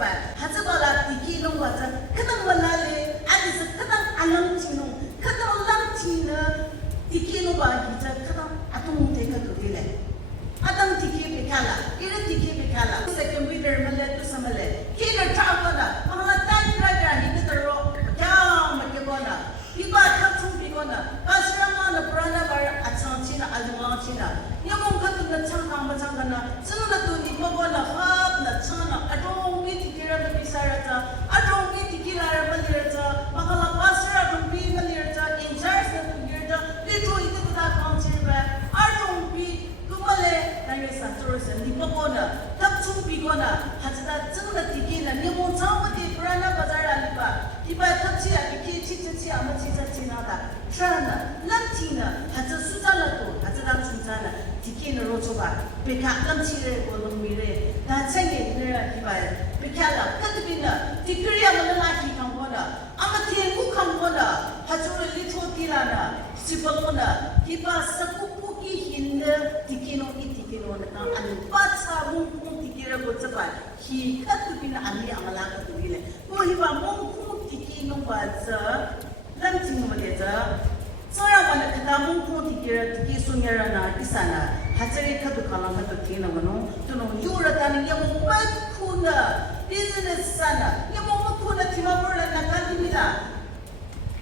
봐. 하자발라 디키 농 와자. 그당 말라래. 아디서 그당 알랑치노. 그당 랑치나 디키 농 봐. 기자 그당 아동 대가 그길래. 아당 디키 베칼라. 이런 디키 베칼라. 세컨 위더 말래 또 삼말래. 키를 차거나. 아마 타이프라이터 이거들로 야 맞게거나. 이봐 탑충 비거나. 가시랑마나 브라나발 아창치나 알중앙치나. 여몽 같은 창강 마창가나. 저는 또 이거거나 합나 창나. 아동이 디키라도 비싸라자. 아동이 디키라를 말리라자. 막아라 가시라 동비 말리라자. 인자스나 동기라자. 리조 이거 다 강치르바. 아동비 그말에 당에서 저러서 이거거나. 탑충 비거나. 하지다 저는 디키나. 여몽 창부디 브라나 바자라니까. 이봐 탑치야 디키 치치치 아마 치치치나다. 트라나 람티나 하자 수잘라도 하자다 춘자나 디키는 로초바 베카 람치레 볼롱미레 다 챙게 내가 이봐요 베카라 카드비나 디크리아 말라기 강보나 아마 티엔구 강보나 하조를 리토티라나 시벌로나 이봐 사쿠쿠기 힌데 디키노 이 디키노나 아니 빠차 몽콩 디키라고 잡아 히 카드비나 아니 아말라가 두기래 뭐 이봐 몽콩 디키노 바자 lamting maleza soya wana kata mungko tikira tiki sunyarana isana hachari khadu kalama to tina wano tuno yura tani yamu makuna business sana yamu makuna timamura na kantimida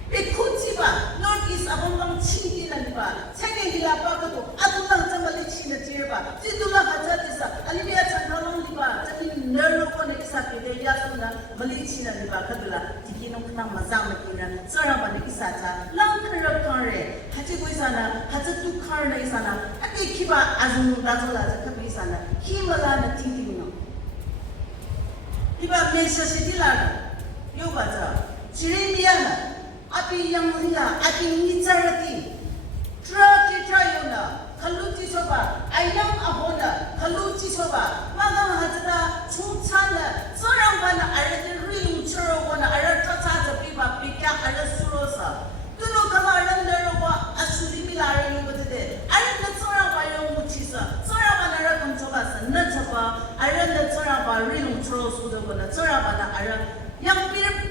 Bekuchiba, Lord is abang chini naniba. Second hilapa kato, atulang jamali china tirba. Titulah hajatisa, alibia changalang liba. Jadi nerlo kone isa kide yasuna mali china liba kadula. Tikinong kenang mazam kina, seorang pada kisah lang kerap kare. Haji koi sana, haji tu kare sana. Ati kiba azung dazola jakapi sana. Himala na tingkino. Kiba mesha sidilar. Yo baca, Jeremiah. Api yang mulia, api ngicarati, traki trayona, kaluci soba, ayam abona, kaluci soba, magang hajda, chungchana, seorang bana ada ring cerona, ada caca pipa pika, ada surosa, tuno kamaran derawa asuli milari ni betul, ada seorang bayang mucisa, seorang bana ada kamcoba, nancoba, ada seorang bana ring ceros sudah bana, seorang bana ada yang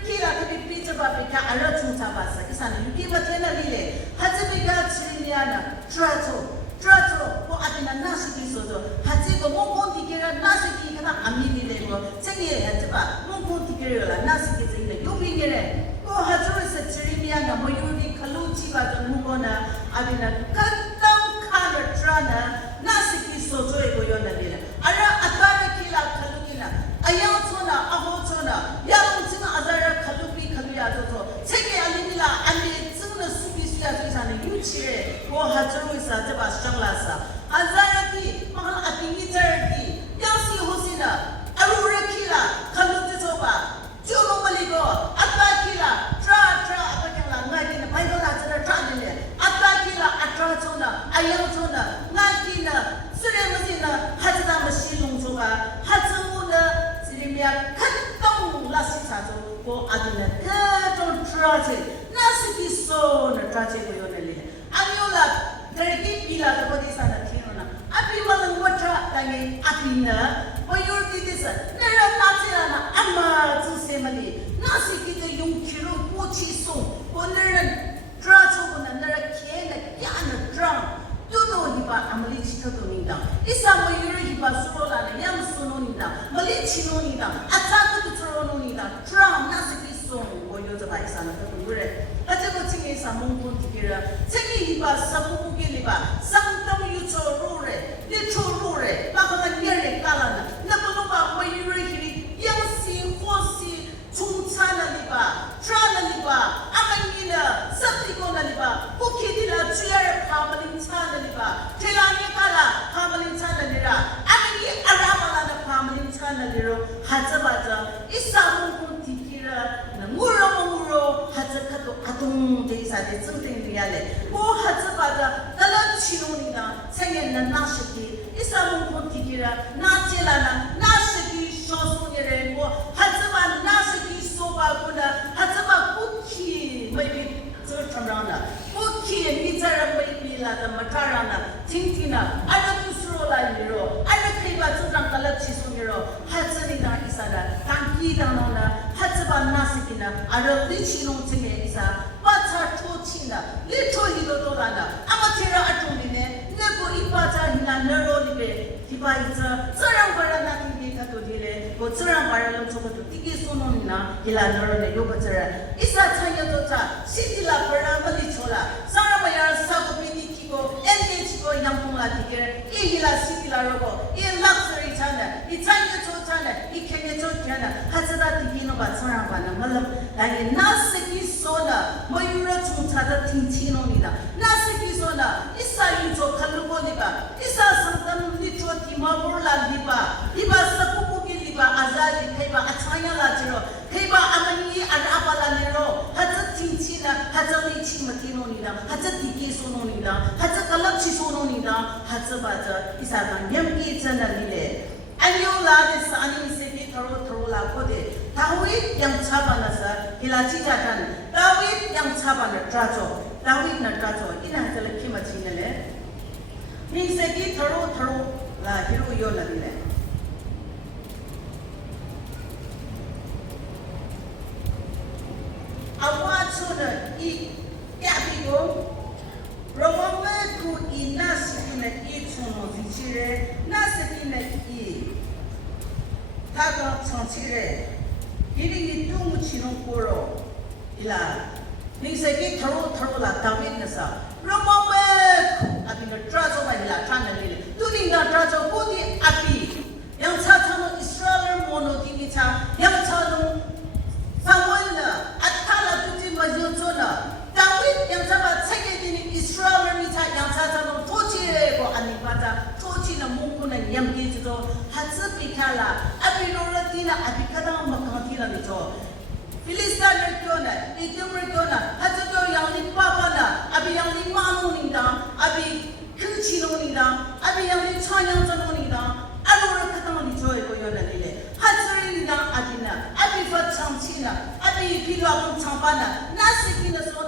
kira tapi pizza bapika ala chungcha basa kisana yuki batena lile haji biga chiriana trato ko adina nasi kisodo haji ko mongkon tikira nasi ki kana ami lile ko chengi haji ba mongkon tikira la nasi ki chengi yuki ngere ko haji se chiriana mayudi kaluchi ba jo mongona adina katang kana trana nasi kisodo ko yona lile ala atara kila kalukina ayang chona aho chona yang china azara kalupi kaluya to cheke alimila ani chuna subi suya sana yuchire ko hajaru isa jaba shanglasa azara ki mahal atingi jarti yasi hosina arure kila kaluti soba jono maligo atba kila tra akakala ngakina baibola jara tra dile atba kila atra chona ayang chona ngakina sure masina hajda masilung soba hajamuna Jeremiah katong lasi sajo ko adina katong traje nasi kiso na traje ko yon le amiola dereki pila to pati sana thino na api malang watra tangi apina oyor titisa nera nachira na amma tu semali nasi kite yung kilo pochi so ko nera trajo ko na nera kena yana drum Tuno hiba amali chito to ninda. Isa mo yuri hiba surola na yam suno ninda. Mali chino ninda. Ataka to toro ninda. Tram nasiki song ko yoza ba isa na to yure. Aja ko chingi sa mongkon tikira. Chingi hiba sabu ke liba. Samtam yucho rore. Licho rore. Baka nyere kalana. Nabuno ba mo yuri hiri yang si hosi chungchana liba. Trana liba. Amangina saptiko na liba. Bukidila chuyara pamalin chana liba. Telani kala pamalin chana lira. Amini aramala na pamalin chana liro. Haja baja. Isa mungkun tikira na muro haja kato atong de isa de something reale. Mo haja baja dalam chino nina sengen na nashiki. Isa mungkun tikira na chelana nashiki shosu nire mo haja ba nashiki soba kuna haja ba kuki maybe Ramrana, Buki and Nizara Bila, the Matarana, Tintina, I don't Surola Euro, I don't pay about Sudan Kalachis on Euro, Hatsanina Isada, Tanki 마스키나 아르 리치노 층에 이사 빠차 토치나 리토히도 돌아나 아마테라 아토니네 내고 이빠자 히나 너로리베 디바이자 서랑 바라나 티비 가도디레 고 서랑 바라는 저것도 티기 소노니나 히라 너로네 요버처라 이사 차이어도자 시딜라 바라말리 초라 사람이야 사고비니 키고 엔게지고 양봉라 티게 이힐라 시딜라로고 이 럭셔리 차나 이 차이어 초차나 이 캔게 초차나 하자다 티기노 바 서랑 바나 말람 아니 나스키 소나 머유라 총차다 팅치노니다 나스키 소나 이사이조 칼루고니바 이사 상담 리초 티마볼라 리바 리바 사쿠쿠기 리바 아자리 페바 아차야라지로 페바 아마니 아라발라네로 하자 팅치나 하자리 치마티노니다 하자 티기 소노니다 하자 칼랍치 소노니다 하자 바자 이사가 냠기 자나리레 안요라데스 아니세기 터로터로라 코데 다윗 양차바나사 hilachijatan David yang chabana trajo David na trajo ina jale kimachinale ninseki tharo la hiru yo ladile awachona I yabigo Romame ku inasikina I chono zichire nasikina I taga chanchire 이링이 뚱 치는 거로 일라 닝세기 터로 라 다윗나사 로마메 아비가 트라조가 일라 트라나리 뚜링가 트라조 고디 아비 양차차노 이스라엘 모노디니차 양차노 사무엘나 아탈라 뚜지 마조초나 다윗 양차바 세계디니 이스라엘미차 양차차노 토치레고 아니바자 토치나 몽고는 양기지도 하츠비칼라 아비로라티나 아비카다 막강티라니죠 필리스타를 껴나 이tum을 껴나 하츠도 양리 빠빠나 아비 양리 마노니다 아비 크치노니다 아비 양리 찬양자노니다 아로라 카타마니 조에고 요나리레 하츠리니다 아비나 아비 파창치나 아비 필요한 창바나 나스키나소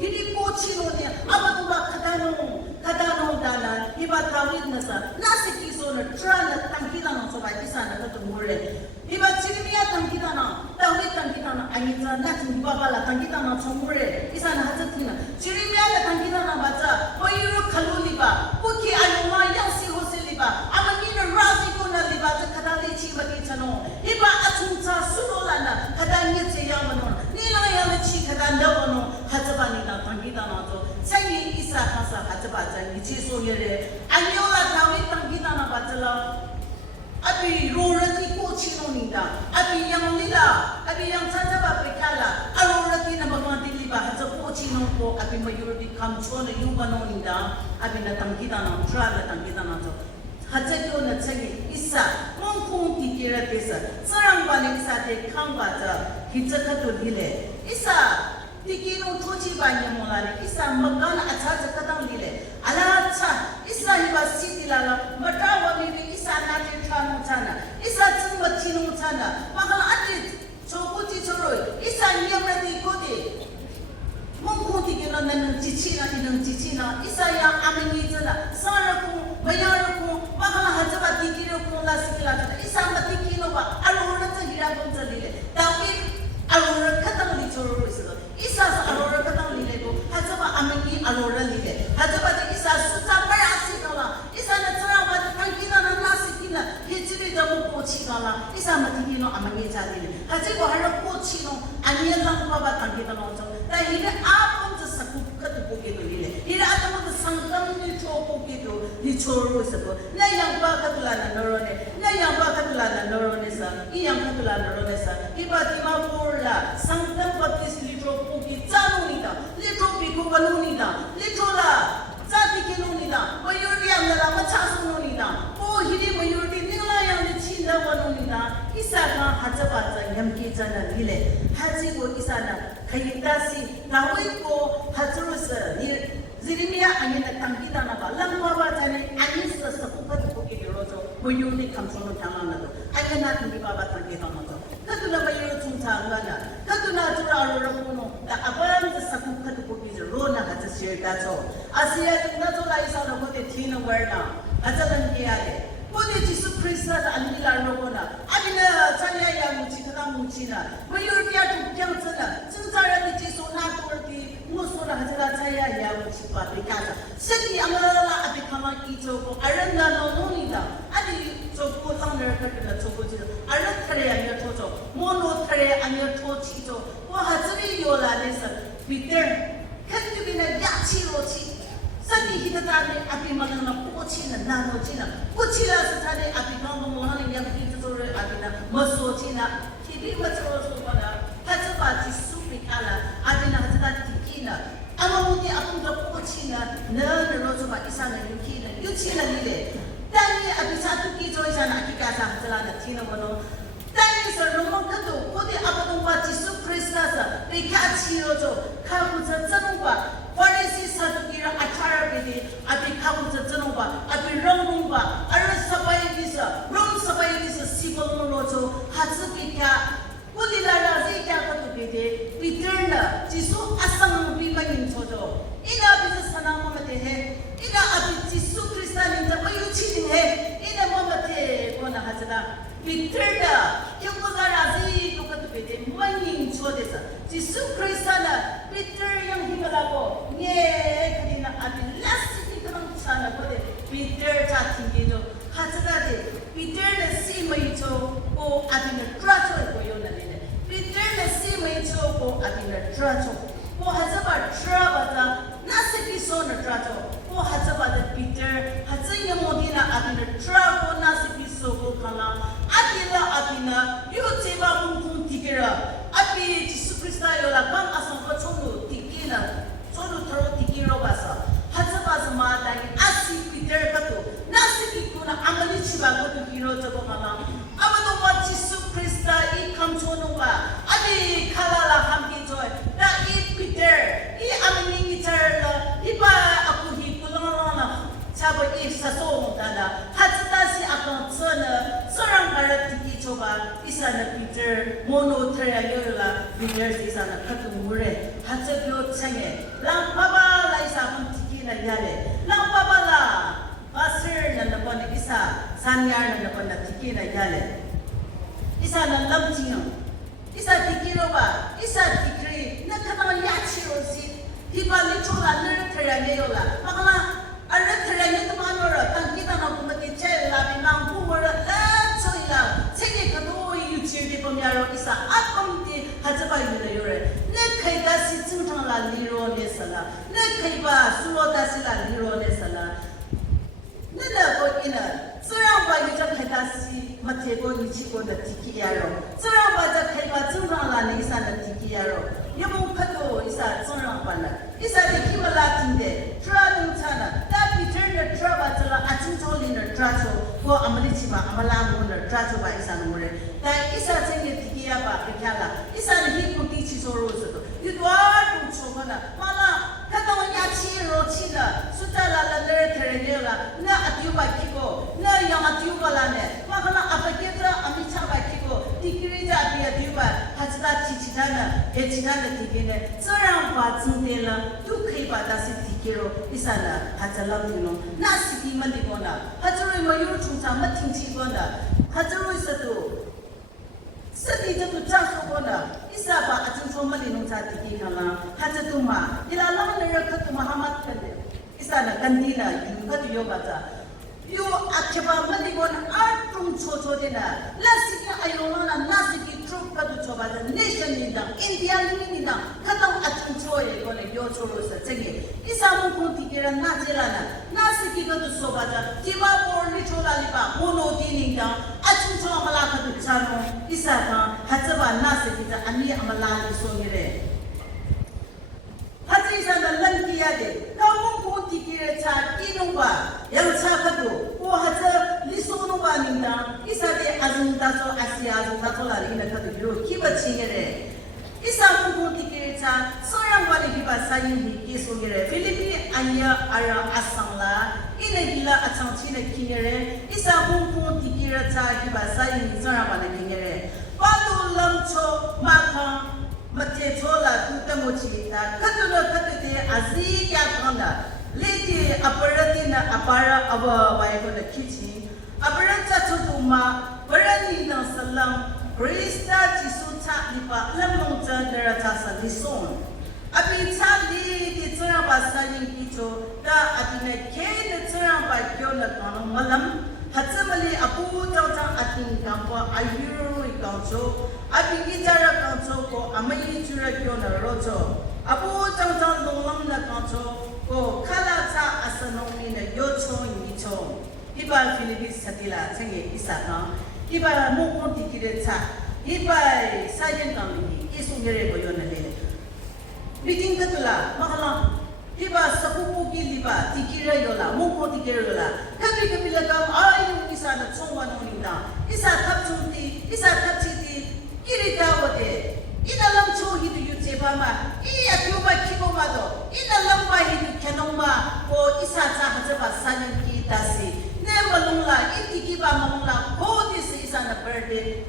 이리 꼬치노네 아바도바 카다노 다나 이바 다윗나사 나스키소는 트라나 땅기다나 소바 이사나 그것도 몰래 이바 지르미야 땅기다나 다윗 땅기다나 아니자 나좀 이바발라 땅기다나 좀 몰래 이사나 하자티나 지르미야 땅기다나 맞자 뭐이로 칼로리바 포키 알로마 양시 호셀리바 아마니는 라지고나 리바자 카다리 치바티차노 이바 아충차 수로라나 카다니체 야마노 니라야는 치 카단다고노 하자바니다 땅기다나죠 생이 이사하사 하자바자 니치소예레 안요라 다윗 땅기다나 바자라 아비 로라티 꼬치노니다 아비 양리라 아비 양차자바 베칼라 아로라티나 마마딜리바 하자 꼬치노고 아비 마유르디 감초나 유바노니다 아비나 땅기다나 트라라 땅기다나죠 하자교나 책이 이사 콩콩 디게라데사 사랑바네 이사데 칸바자 기적하도 딜레 이사 디기노 토지바냐 몰라네 이사 막간 아차자 카당 딜레 알아차 이사 이바 시티라라 마타와미비 이사 나티 차노차나 이사 츠마치노차나 막간 아티 조고지 저로 이사 니엄라디 고디 몽콩 디게노 나는 지치나 이는 지치나 이사야 아메니즈나 사라고 마야라고 막간 하자바 디기로 콜라시킬라다 이사 마티키노바 알로라자 히라곤자 딜레 다윗 알로라 카당 리초로 있어 이사서 알로라 카당 리레고 하자바 아메니 알로라 리레 하자바 이사 수자 마야시가라 이사나 트라바다 당기나나 나시키나 히지리 자고 꼬치가라 이사 마티기노 아메니 자리레 하지고 할로 꼬치노 아니엘랑 바바 당기다 나오죠 나 이래 아본자 사쿠카도 보게도 리레 이래 아타모도 상감니 초 보게도 리초로 있어 나 양바 카둘라나 너로네 나 양바 카둘라나 너로네사 이 양카둘라 너로네사 이바티마 몰라 상담 바티스 리초 보기 짜노니다 리초 비고 바노니다 리초라 짜티케노니다 마요리암나라 마차소노니다 오 히리 마요리 닝라양니 친다바노니다 이사가 하자바자 냠기자나 리레 하지고 이사나 카이다시 나오이고 하즈로스 지르미야 아니나 땅기다나 발랑바바 자네 아니스 사쿠카도 보기 들어서 모유니 감소는 당하나도 아카나 땅기바바 땅기다나도 그들나 바이로 중타안가나 그들나 주라로로노 나 아바람자 사쿠카도 보기 로나 같이 시르다죠 아시아 등나조 라이사나 고데 티는 월나 아자는 기야데 고데 지수 크리스타다 안디라로고나 아니나 자냐야 무치 그다음 China, Mayoria to Johnson, Sunsara the Jiso Naporti, Musura Hazara Yawachipa, Picasa, City Amala Abicama Ito, Aranda no Nonida, Adi so put on their curtain at Sokoto, Aratare and your Toto, Mono Tare and your Tochito, or Hatsuri Yola Lisa, Peter, can't you be a Yachi Rochi? Sadi hitadani api magana pochina nano china pochila satani api mambo mohani yapi tutore api na maso china kibi matro so pada hatsaba tisupi kala api na hatsaba tikina amamuti apunda pochina na rozo ba isana yukina yuchina lile tani api satu kijo isana akikasa hatsala na tina bono tani sa romo kato kodi apadong ba tisu kristasa pikachi rozo kabuza zanungba Farisi satu kira acara bedi, api kamu terjenova, api rongba, arus sabai bisa, rong sabai bisa sibol melojo, hasil kita, kulilara zika katu bedi, biterna, jisu asam bimain jojo, ina bisa sana mamate he, ina api jisu Kristan inta bayu chini he, ina mamate kona hajada, biterna, yang kulilara zika katu bedi, main jodesa, jisu Kristan Peter yang himalago, nye kadina api lasti kanang sana kode Peter chatting itu, hasilnya Peter le si maito ko api na tracho ko yon nalile. Peter le si maito ko api na tracho, ko hasilnya trabata nasi piso na tracho, ko hasilnya Peter hasilnya modina api na tracho nasi piso ko kala, api na yuk coba mungkin dikira, api Yesus Kristus yola bang asam ko chono tikina, chono tharo tikiro basa, hasilnya sama dari asi Peter kato, nasi pikuna amali ciba ko tikiro coba kala, apa tu buat Yesus Kristus ikam chono ba, api kalala hamki joy, na Peter, amali ngitar la, iba aku hipulang la, cabai sasong dana, hasilnya si akan seorang para coba isana Peter mono terayala Peter isana katumure hatsebyo change lang papa la isa pun tiki na yale lang papa la pasir na napon isa sanyar na napon na tiki na yale isa na lamjing isa tiki ro ba isa tiki na kama yachi ro si hiba ni chola na terayala makala ara terayala tamano tang kita na kumati chela bi mang pumora la 생애 그도 유치원에 보면요 이사 아범디 하자바이를 요래 내 카이다시 증정라 리로네살라 내 카이바 수로다시라 리로네살라 내가 보기는 서양바 유적 카이다시 마테고 유치고다 티키야로 서양바자 카이바 증정라 이사는 티키야로 여보 카도 이사 서양바나 이사 티키발라틴데 트라동차나 다 비트르 트라바틀라 아침 졸리는 트라초 ko amali chiba amala ngona tracho ba isa ngore ta isa chenge tikiya ba pikala isa ni ku ti chi soro so you dwa tu chomana mala katawa ya chi ro chi la sutala la le tere la na atiu ba kiko na ya atiu ba la ne makala apaketra amicha ba kiko tikiri ja bi atiu ba hajda chi chi na e chi na tikine sorang ba tsinde la tu khai ba da si tikiro isa na hajalam tino na si ki mali bona hajoi mayu sa matingchi bona hajaru isatu sati jatu chaso bona isa ba achung so mali nong sa tiki kala hajatu ma ilala na rakatu Muhammad kande isa na kandila yu ka yo bata yu akeba mali bona atung chocho dena lasiki ayona na nasiki trup ka du choba da nation ni da India ni da katang achung choye bona yo choro sa chege isa mo ko tikira na jelana nasiki ka du soba da tiba por ni chola liba mono dini da achung cho amala ka du chano isa ka hachaba nasiki da ani amala ni so ngire haji sa da lankiya de ka mo ko tikira cha inungba yang cha ka du ko haja lisono ba ni da isa de azun da so asia azun da ko la ri na ka du ro ki ba chi ngire isa mo ko tikira cha soyang ba ni ba sa yin ni ki so ngire Philippine anya ara asangla ina gila achang chi na ki ngire isa mo ko tikira cha ki ba sa yin sara ba na ki ngire pa tu lam cho ma kha mate chola tu ta mo chi ta ka tu no ka te azi kya khanda leti aparatina apara aba wa ko na kichi aparata chu tu ma barani na salam Krista Jisu cha lipa lamong jandera tasa lison. Abi tsali ti tsara ba saling kicho ta abi na ke de tsara ba kyo na kanong malam hatsamali apu tawtang ating kampa ayuro ikancho abi gitara kancho ko amay chura kyo na rocho apu tawtang longlam na kancho ko kala sa asanong ni na yocho nicho iba Philippines satila senge isa na iba mo konti kire sa iba sayen kami isu ngere boyo na le meeting katula makala iba sa pupugi liba tikira yola mo konti kire yola kapi lagam ay yung isa na chongwan nina isa tapchunti isa tapchiti kiri dawate inalam cho hidu yutse ba ma iya tuba kibo mado inalam ba hidu kenoma ko isa sa hajaba sayen ki tasi ne malungla itiki ba malungla ko dis isa na birthday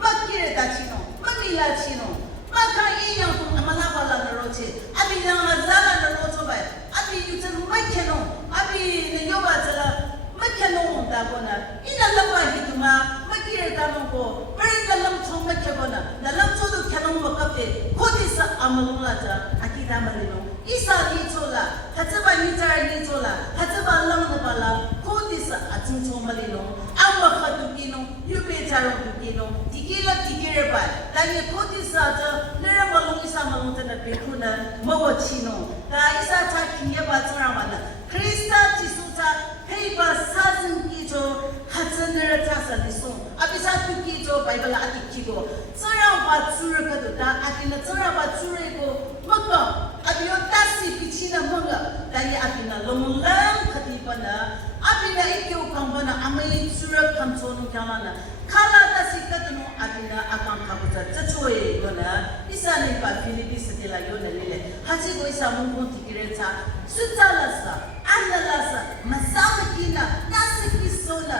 makire da chino mamila chino maka iyang kung amalabala na roche abi nang azala na roche ba abi yutan makeno abi ne yoba zala makeno da bona ina lamba hituma makire da mo bari da lam chong makebona da lam chodo kenong makapte ko dis amalungla ta akida malino isa ni chola hataba ni tar ni chola hataba lam na bala ko dis ating chong malino amma khatu kino yupe charo kino tikila tikire ba tani ko dis sa nera malung isa malung ta na bekuna mawa chino ta isa ta kinya ba tsara wala krista jisuta heiba sazin kijo hatsanera ta sa liso abisa tu kijo bible ati kigo tsara ba tsura ka ta akina tsara ba tsura ko maka abiyo tasi pichina manga tani akina lomlang khatipana abina ikyo kambana amai tsura kamchonu kamana kala tasi katno akina akam khabuta chachoe gona isa ni ba Philippines satila yona lele haji ko isa mungkon tikire cha sutalasa analasa masamakina nasikisona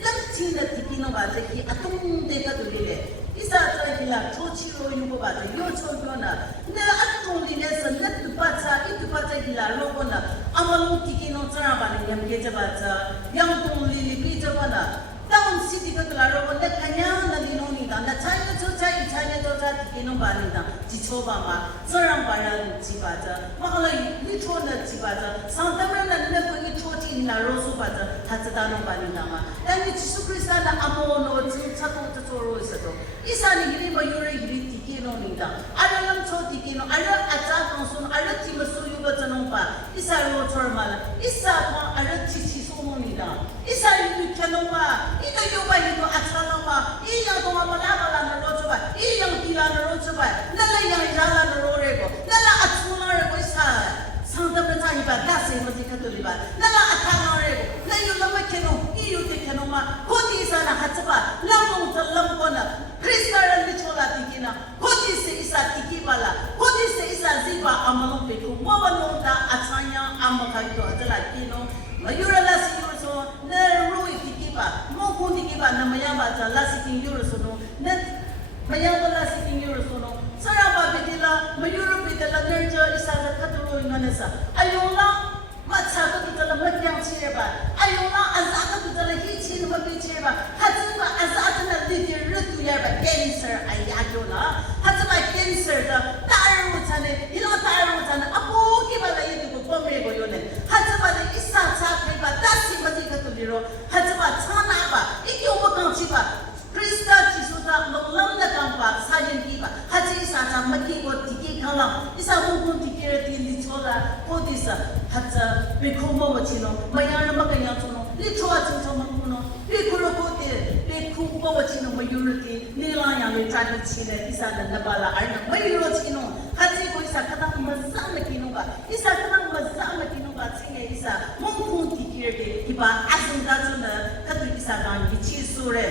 lamchina tikino ba ki atung de ka lele isa trahila chochiro yugo ba yo chogona na atuli ne sa nat pata hila logona amalu tikino tsara ba ne yam ke jaba yang tong lili bi jaba Town city ka klaro ko na kanya na dinoni da na China tikino ba ni da jichoba ma sarang bayan jibaja makala litro na jibaja santamra na ko ni choti na rosu baja hatsada ba ni da ma dan ni Jisu Krista na amono chato choro isato isa ni giri mayure giri tikino ni da aralam choti tikino ara acha konsun ara timasu yuba tanong pa isa ro chormala isa pa ara chichi ni da isa yu kanoma ina yoba hino atsalama iya to malabala na rojo ba iya tila na rojo ba nala yang jala na rorego nala atsuna rego isa santa peta iba dase mo dikatuli ba nala atana rego na yu na makeno iyo te kanoma kodi isa na hatsaba lamong talamkona Krista ran chola tikina kodi se isa tikibala kodi se isa ziba amalong peku mawano da atsanya amakaito atala kino mayura lasi yurso na rui tikiba mo kundi kiba na mayamba ta lasi king yurso no na mayamba lasi king yurso no saraba bedila mayura bedila nerja isa da katuro inganesa ayonla matsa ka bedila magyang chireba ayonla azaka bedila hichin mabi chireba hatba azaka na dikir rutu yarba cancer ayayola hatba cancer da taru chane ilo taru chane apo kiba la yidu ko pomre boyone hatba da isa ba dasi mati katuliro hatba chana ba iki umakang chiba Krista jisuta longlam na kampa sajen kiba haji isa cha mati ko tiki khalam isa mungkun tikire tili chola ko disa hatsa bekomo wachino mayana makanya chono lichoa chono mangkuno bekulo ko te bekumo wachino mayurati nila yang le try chile isa na nabala arna mayuro chino haji ko isa kata mazam kino ba isa kata mazam kino ba chinge isa mungkun tikire kiba asinda chona katu isa gan gichi sure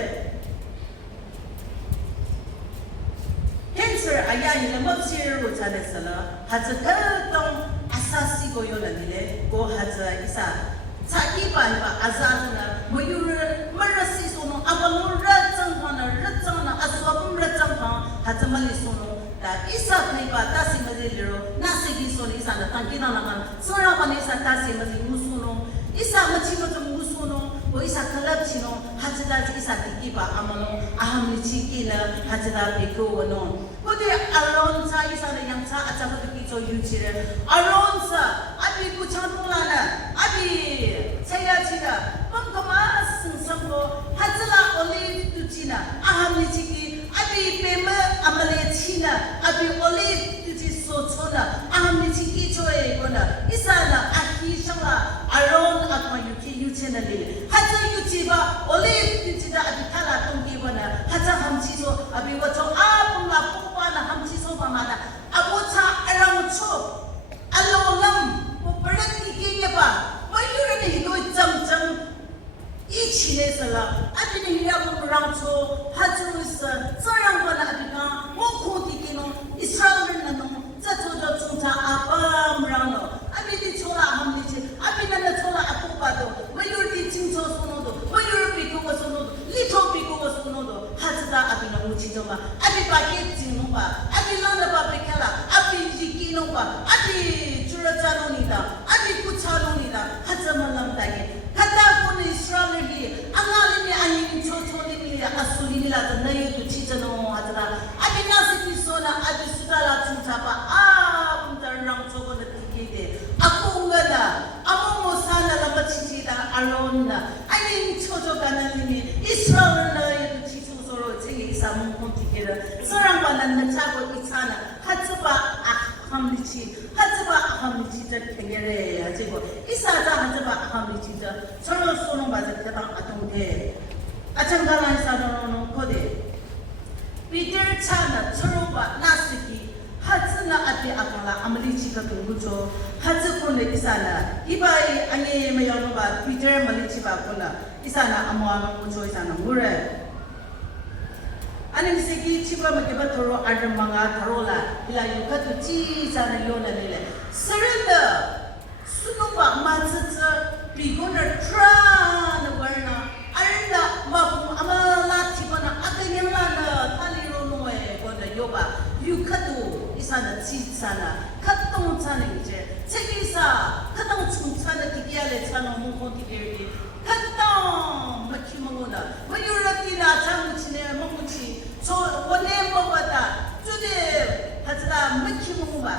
cancer ayani la mabsir ro chane sala haja tong asasi go yo nile go haja isa chaki ba azana mayur marasi sono abalur rachang na aswabum rachang haja mali sono ta isa kai ba tasi maziliro nasigi sono isa na tangina na sora ba isa tasi mazi musuno isa machino to musuno isa kalab chino hajada isa tikiba amalo aham chiki na hajada biko wono kode aron sa isa na yang sa acha ko ki cho yuchire aron sa abi kuchanulana abi saya chida pangkama singsambo hajala olive tuchina aham chiki abi pema amale china abi olive tuchi so chona aham chiki choe kona isa na ahi shanga aron akma yuki yuchena le haja yuchiba olive tuchida abi thala tongki bana haja hamchiso abi wacho apunga pupana hamchiso pamana abocha arang cho alolam poparati kinyaba mayure ne hidoi cham ichine sala abi ne hiya rang cho haja usa sarang bana abi ka mo khoti kino israel na no chacho chungcha apa mrano abi ti chola hamni che abi na chola apu pado mayur ti chingcho sonodo mayur piko ko sonodo litho piko ko sonodo hajda abi na uchi joma abi pa ke chinu ba abi landa ba pekala abi jikino ba abi churachano nida abi kuchano nida hajda malam dage kata ko ni israel li angali ni ani chocho ni asuli ni la na yu chi jano hajda abi na se sona abi sudala chungcha ba rang chogo na tigide ako ngada amo mosana la bachichida aronna ani chojo kanalini israel na yu chichu soro chegi isa mong tigida sarang banan na chago ichana hatsuba ahamlichi ta tengere ajego isa za hatsuba ahamlichi ta soro sono baza kadang atongde achangala isa no kode Peter Chana Choroba Nasiki Hatsuna ati akala amali chika tungujo hatsuko ne isana ibai anye mayono ba Peter malichi ba kona isana amwano mujo isana mure aning segi chiba makeba toro adamanga tarola ila yukatu chi sana yona lele surrender sunuba matsatsa bigona tran warna arna mabu amala chibana akanyala na taliro noe kona yoba yukatu isana chitsana katong chana ije chegisa katong chungchana tigiale chana mongko tigeri katong makimongona mayuratina chamuchine monguchi so one mobata jude hajra makimonga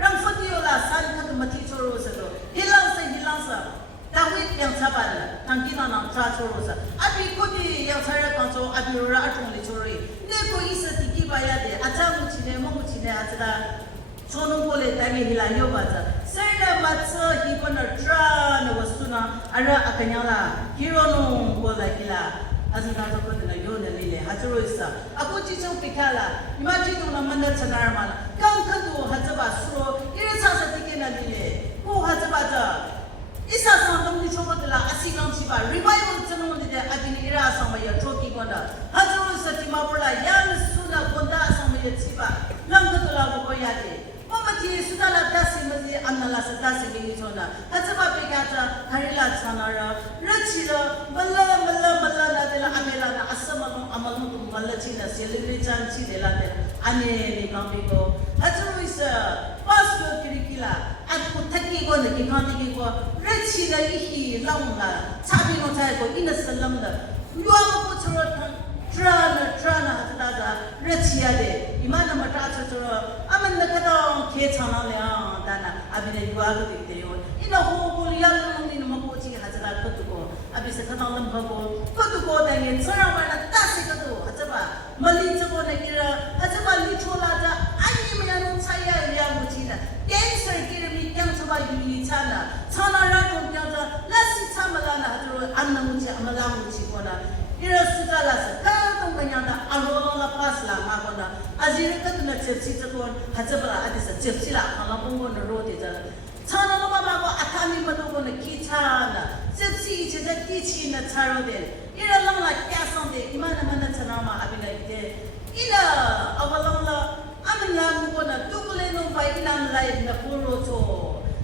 ramfotiola san kat mati chorosero hilansa Dawit yang sabar, tangkina nang chachorosa. Abi kodi yang saya kanso abi ora atong le chori. Neko isa tiki bayade, acha muchine monguchine acha sonong kole tami hila yo baza. Serna matsa hipona tra na wasuna ara akanyala hirono kola hila. Azina to kodi na yo na lile hachoro isa. Ako chicho pikala, imagine na manda chanarmana. Kang kadu hachaba suro, ira sa tiki na lile. Ko hachaba ta isa sangam ni choba tela asikam siba revival channel ni de adini ira samaya troki konda hajuru satima pula yan suna konda samaya siba langka tola ko yate mamati sudala dasi mazi annala sadasi ni chona hajaba pekata harila chanara rachira malla na dela amela na asamalu amalu tum malla china celebrate chanchi dela de ane ni kampiko hajuru isa pasco kirikila aku thaki ko ne kikandi ko rechi da ihi launga chabi no chai ko ina salam da yuam ko trana hata da rechi ya de imana mata choro aman na kada ke chana le dana abine yuwa ko de yo ina ho ko yal ni no ko chi hata da ko abi se kada lam ko da ne tsara wana tasi ko hata ba mali chko na kira hata ba li chola da ani me ya no chaya ya mo chi na dancer kira mi kyang choba yu chana chana ra ko kyang da lasi chamala na hata anna mo chi amala mo chi ko na ira sutala sa ka tong kanya da aro la pas la ma ko na azira ka na chepsi chko hata ba adi sa chepsi la khala bongo na ro de da chana no ma ko atami ma ko na ki chana chepsi che da ki chi na charo de ira lang la kya song de imana mana chana ma abina de ina awalang la amla mo ko na tukule no ba ina lai na puro to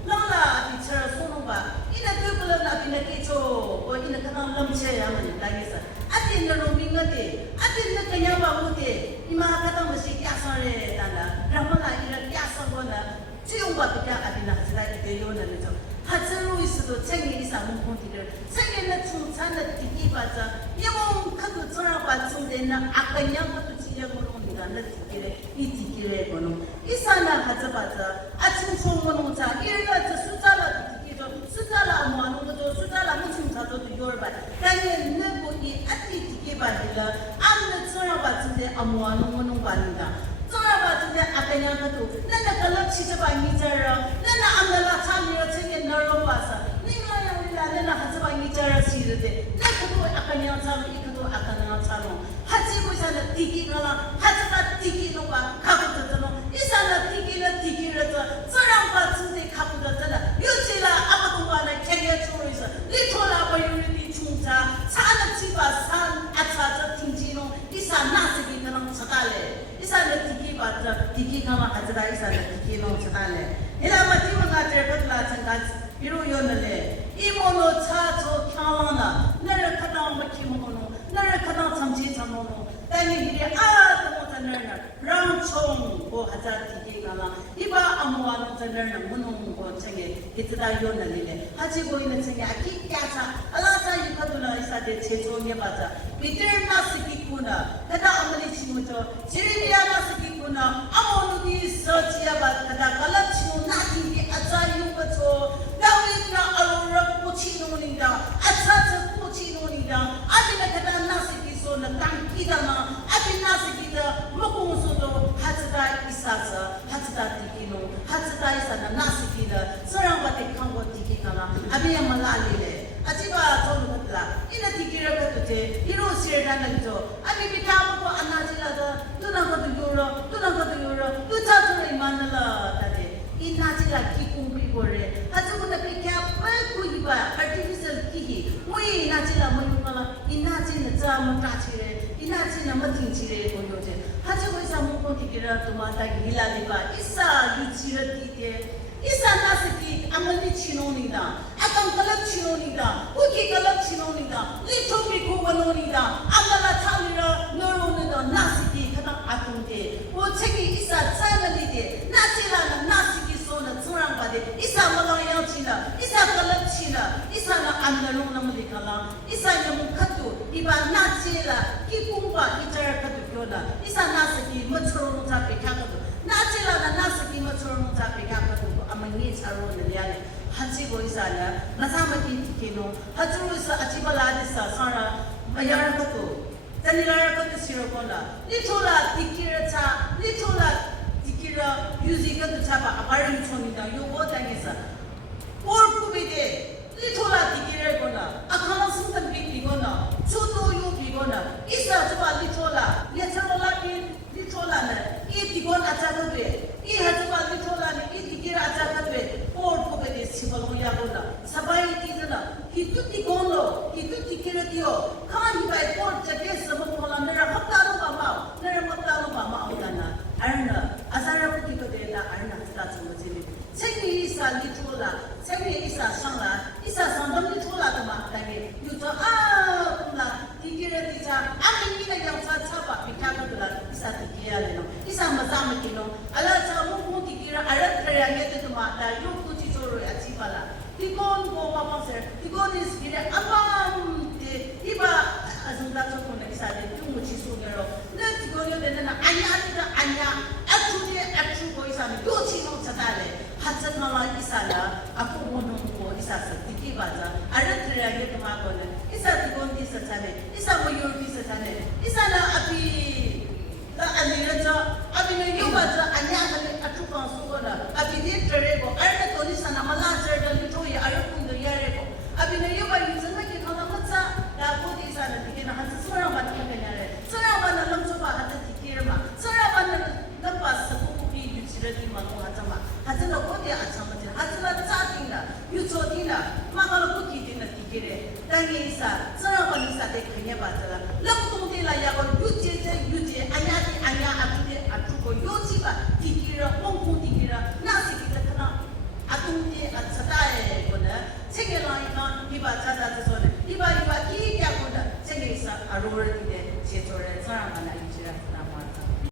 lang la ti chara sono ba ina tukule na abina ki cho o ina kana lam che ya ma la gi sa atin na ro mi ngate atin na kanya ba mo de ima kata mo si kya sa re ta la ramala ira kya sa ko na chiyong ba ka abina sa de yo na le to hatsaru is 수도 생이 이사 몽콘티를 생에는 충찬의 디기바자 이몽 카도 저랑 받침되는 아까냥 것도 지령으로 온다 느끼래 이 디기래 보는 이사나 가져바자 아침 소문은 자 일가자 숫자라 디기죠 숫자라 뭐하는 거죠 숫자라 무슨 자도도 요르바 당연히 너보이 아티 디기바들라 아무나 저랑 받침대 아무하는 거는 받는다 저라바든데 아까냥 것도 나나 갈라 치자바 미자라 나나 안달라 참이로 챙겨 너로 봐서 네가 우리라 나나 하자바 미자라 시르데 나도 아까냥 참 이것도 아까냥 참 하지고 사는 디기가라 하자바 디기노가 가부터잖아 이사나 디기를 저랑 같은데 가부터잖아 유치라 아무도 안에 개개 초로서 리토라 버유리 중자 사는 집아 산 아차자 팅지노 이사 나스기 그런 사달래 이사는 디기바자 디기가마 하자다 이사는 디기노 사달래 이라마 디모가 들것라 장가 이로 요늘래 이모노 차저 캬와나 너를 가다 먹기모노 너를 가다 참치 참모노 땅이 이리 아도 못하는 랑총 고 하자 디기가마 이바 아무와노 저는 무농 고 챙에 이트다 요늘래 하지고 있는 챙에 아기 까자 알아자 이카도나 이사데 제조에 바자 미들 나스기구나 그다 아무리 치무죠 지리미야 나스기구나 아무누기 서지야바 그다 갈라치노 나티기 아자유가죠 나위나 알로라 꼬치노니다 아차차 꼬치노니다 아디나 그다 나스기소나 땅기다나 아디 나스기다 먹공소도 하츠다 이사서 하츠다 디기노 하츠다 이사나 나스기다 서랑바데 칸고 디기가나 아비야 말라리래 아지바 저는 것라 이나 디기를 것도제 이로 시에다는 저 아니 비타고 안나지라다 누나거도 요러 누차처럼 이만들라 다데 이나지라 기공비고래 아주고나 그렇게 빨고 이봐 artificial 기기 왜 이나지라 뭐이거나 이나지는 자만 따치래 이나지는 뭐팅치래 보여제 하지고 이사 먹고 디기라 도마다 일라리바 이사 유치를 디게 이사 나스기 아무리 치노니다 아까 갈라 치노니다 우기 갈라 치노니다 리토비 고원노니다 아까라 타미라 너로는 나스기 가다 아픈데 오책이 이사 짜가리데 나지라는 나스기 소나 저랑바데 이사 말랑양 치나 이사 갈라 치나 이사나 안나롱 나무리 갈라 이사 너무 카도 이바 나지라 기공바 이자라 카도 교나 이사 나스기 뭐처럼 잡히 가거든 나지라나 나스기 뭐처럼 잡히 가거든 amani charo naliane haji boisala masamati tikino hajuru sa achibala disa sara mayara kato tanilara kato sirokona litola tikira music kato chaba apari chonida yogo tangisa porkubide litola tikira kona akama suntan bigona choto yo bigona isa chaba litola lecharola bin litola na e bigona chadode 이 하지만 리토라니 이 디기라 아자카베 포르코베데 시발로야고나 사바이티드나 히투티고노 히투티키르티오 카니바이 포르체게 서모콜라 내가 합다노바마 내가 합다노바마 오다나 알나 아사라부티코데나 알나 스타츠모제리 생리 이사 리토라 생리 이사 상라 이사 상담 리토라도마 땅에 유토 아나 디기르티자 아미미나 영사 차바 비타코들라 이사 디기야레노 이사 마자미키노 알라 mungkin dikira alat terangnya itu mata, yuk tu cicoro ya cipala. Tikon ko papasir, tikon is kira amam de iba azunda tu pun nak sadar tu muci sugero. Nanti tikon yo dena anya, aku ko isami tu cino catale. Hajar malah isala, aku monong ko isasa tiki baca. Alat terangnya tu mata ni, isa tikon di sacane, isa moyor di sacane, isala api. Aliraja, abine yubaja anyagale atukan sugona, abide terego, arna toli sana malajar dali toya ayakundo yarego, abine yuba yuzana ki kana matsa, da bodi sana tikina hasa sura bat kanyare, sura bana lamsoba hata tikirma, sura bana lampas sabuki yuchirati manu hatama, hatana bodi achamatin, hatana tsatina, yuchotina, makalo buki tina tikire, tangi isa, sura bana isa de kanya batala, lamtung tila yagon yuche anya abide atuko yojiba tikira ongku tikira nasi kita kena atumte atsatae kona cengela ikan iba chada tsone iba ki kya kona cengesa arora tide chetore sarangana ijira nama